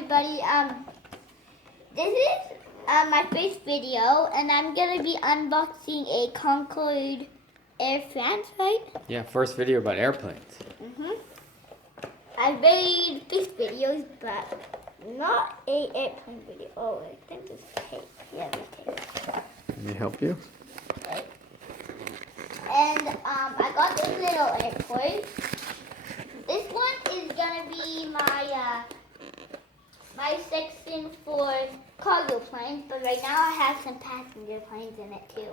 everybody. This is my first video, and I'm gonna be unboxing a Concorde Air France, right? Yeah, first video about airplanes. I've made fish videos, but not a airplane video. Oh, I think this tape. Yeah, this tape. Can I help you? Okay. And I got this little airplane. This one is gonna be my my section for cargo planes, but right now I have some passenger planes in it too.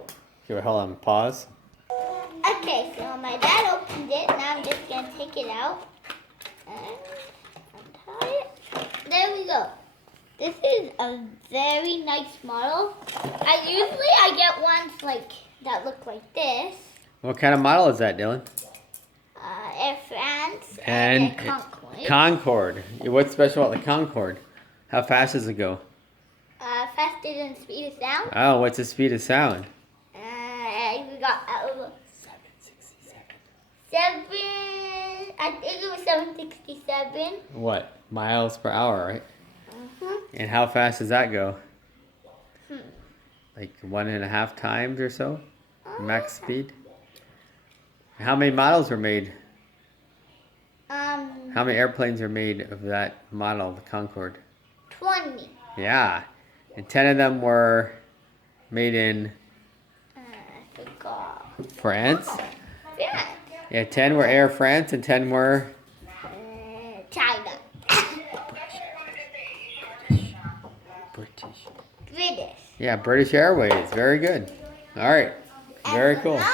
Okay, hold on, pause. Okay, so my dad opened it. Now I'm just gonna take it out and untie it. There we go. This is a very nice model. I get ones like that look like this. What kind of model is that, Dylan? Air France And a Concorde. Concorde. What's special about the Concorde? How fast does it go? Faster than speed of sound. Oh, what's the speed of sound? We got 767. I think it was 767. What? Miles per hour, right? And how fast does that go? Like 1.5 times or so? Max speed? How many models were made? How many airplanes are made of that model, the Concorde? 20. Yeah. And 10 of them were made in I forgot. France? Yeah. Yeah, 10 were Air France and 10 were China. British. British. Yeah, British Airways. Very good. All right. Very And cool. now